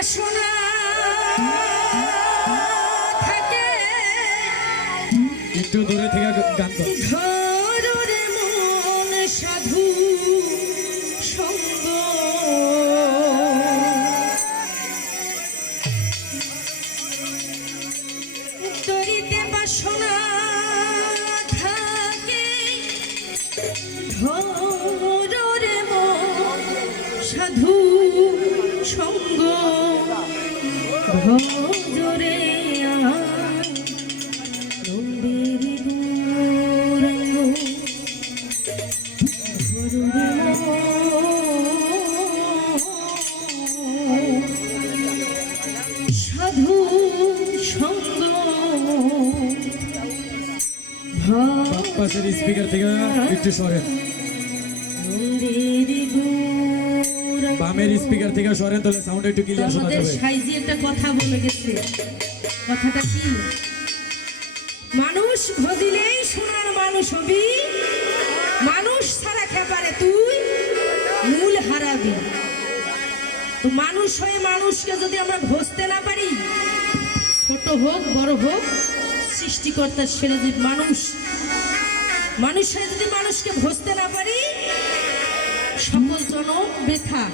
বাসনা থাকে। একটু দূরে থেকে গান ঘরে মন সাধু সঙ্গ। তরিতে বাসনা থাকে। ঘরে মন সাধু ভজরে নন্দের গৌরাঙ্গ সাধু সঙ্গ স্পিকার থেকে একটু সরেন বামের স্পিকার থেকে সরেন তাহলে সাউন্ড একটু ক্লিয়ার শোনা যাবে। সাইজি একটা কথা বলে গেছে। কথাটা কি? মানুষ ভজিলেই সোনার মানুষ হবি মানুষ ছাড়া খেপারে তুই মূল হারাবি। তো মানুষ হয়ে মানুষকে যদি আমরা ভসতে না পারি ছোট হোক বড় হোক সৃষ্টিকর্তার সেরে যে মানুষ মানুষ হয়ে যদি মানুষকে ভসতে না পারি সকল জনম বেথা।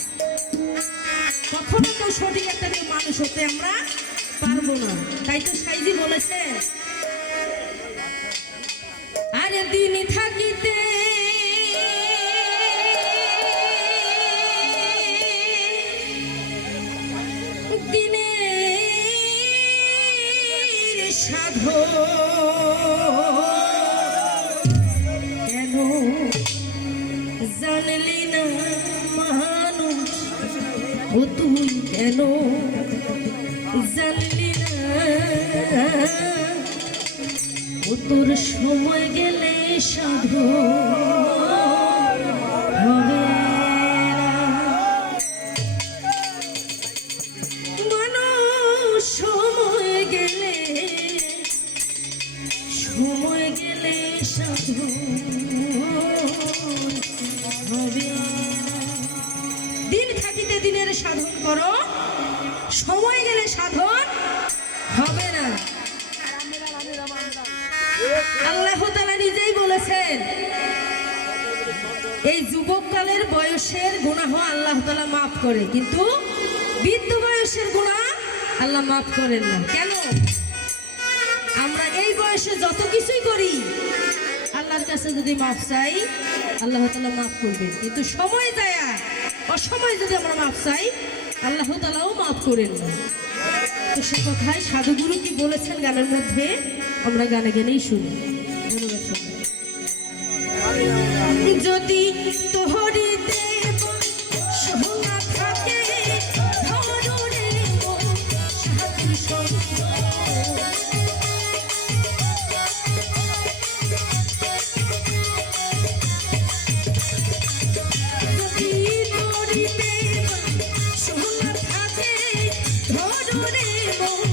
কখনো কেউ সঠিক একটা মানুষ হতে আমরা পারব না। তাই তো সাইজি বলেছে, আরে দিন থাকিতে দিনের সাধো কেন জানলি না। ও তোর সময় গেলে সাধু বলেছেন এই যুবককালের বয়সের গুনাহ আল্লাহ তাআলা মাফ করে, কিন্তু বৃদ্ধ বয়সের গুনাহ আল্লাহ মাফ করেন না। কেন? আমরা এই বয়সে যত কিছুই করি, আল্লাহর কাছে যদি মাফ চাই, আল্লাহ তাআলা মাফ করবেন। কিন্তু সময় যায় অসময় যদি আমরা মাফ চাই, আল্লাহ তাআলাও মাফ করেন না। তো সে কথায় সাধুগুরু কি বলেছেন গানের মধ্যে? আমরা গানে গানেই শুনি। ধন্যবাদ lindo.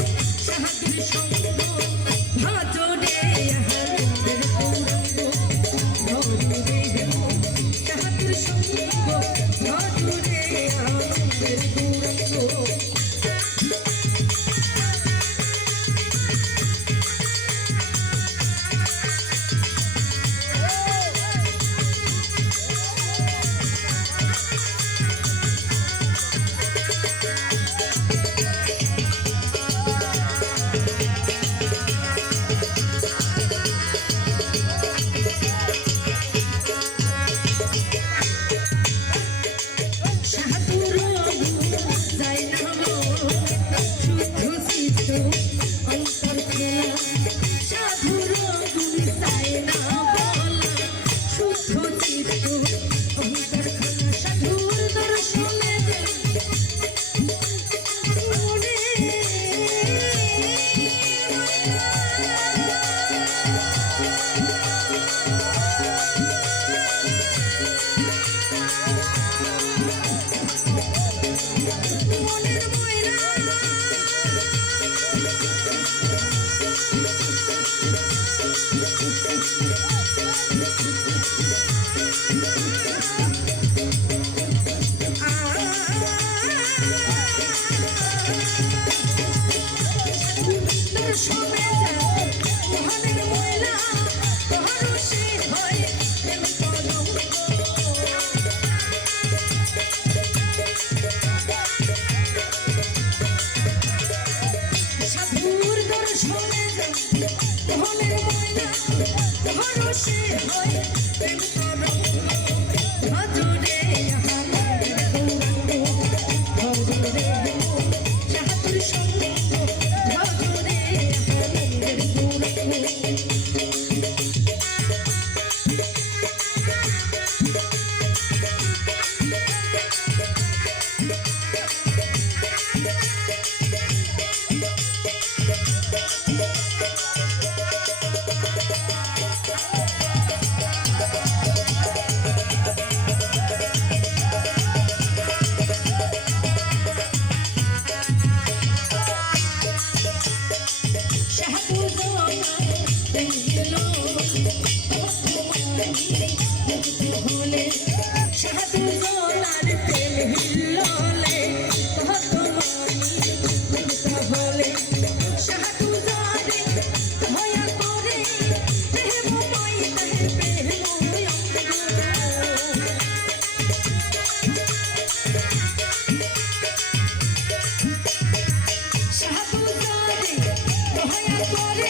Hoy ভজরে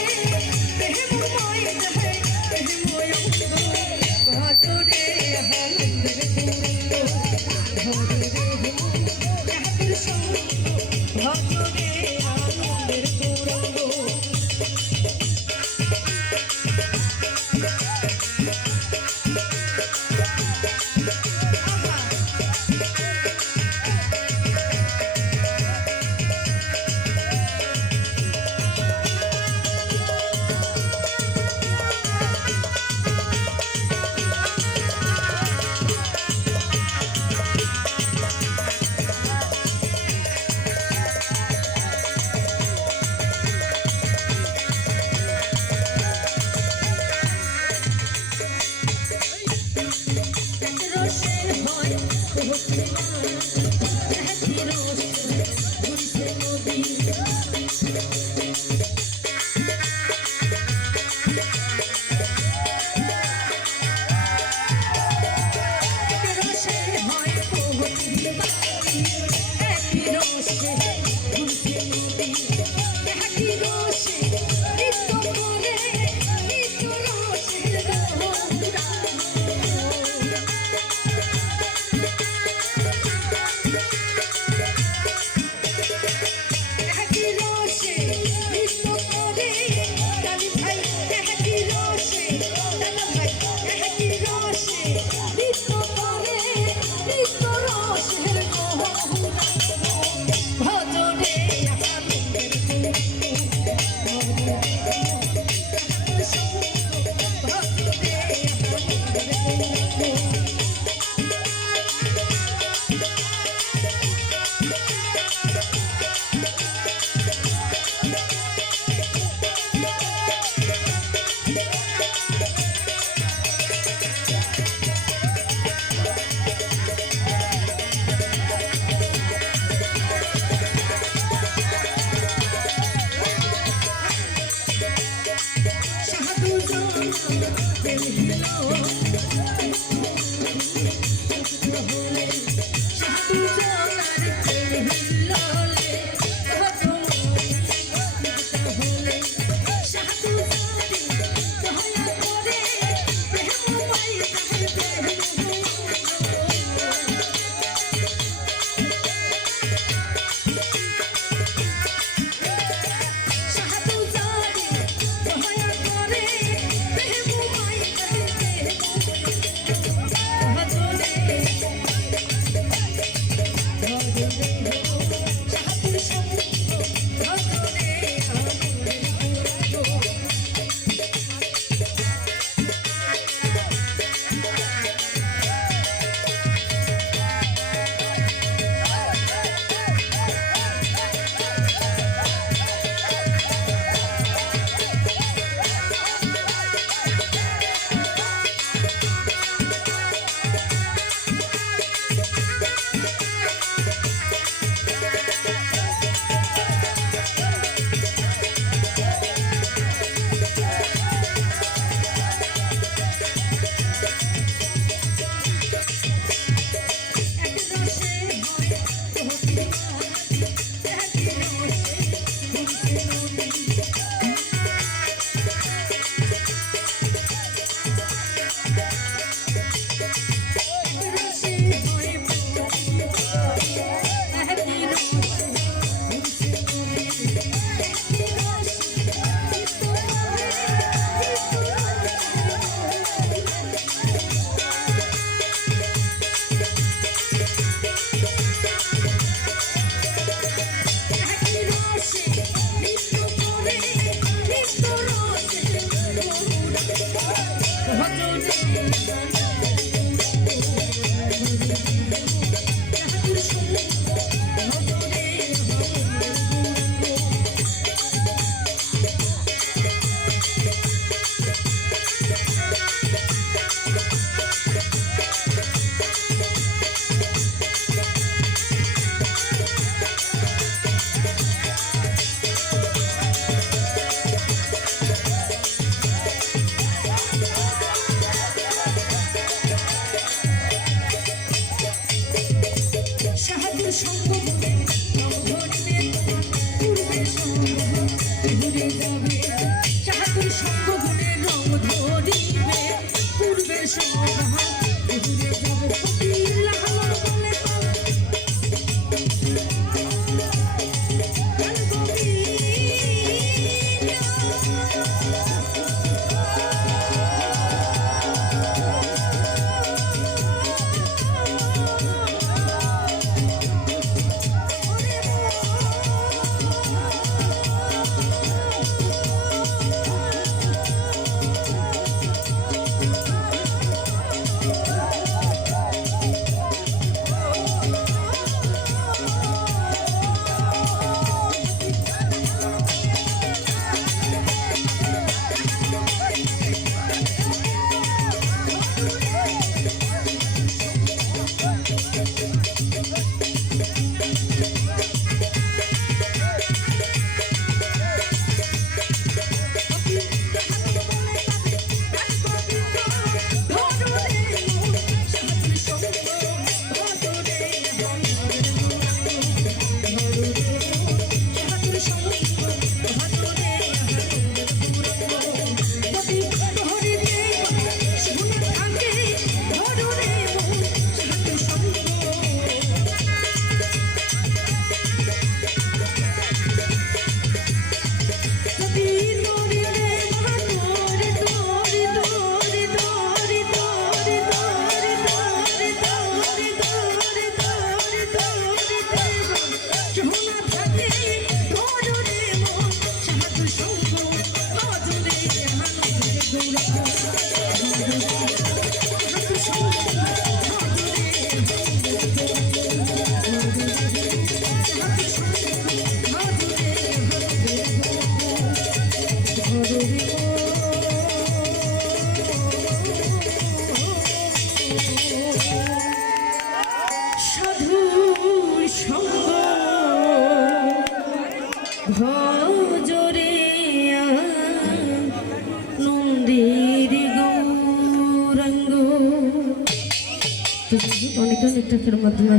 그런 거 누가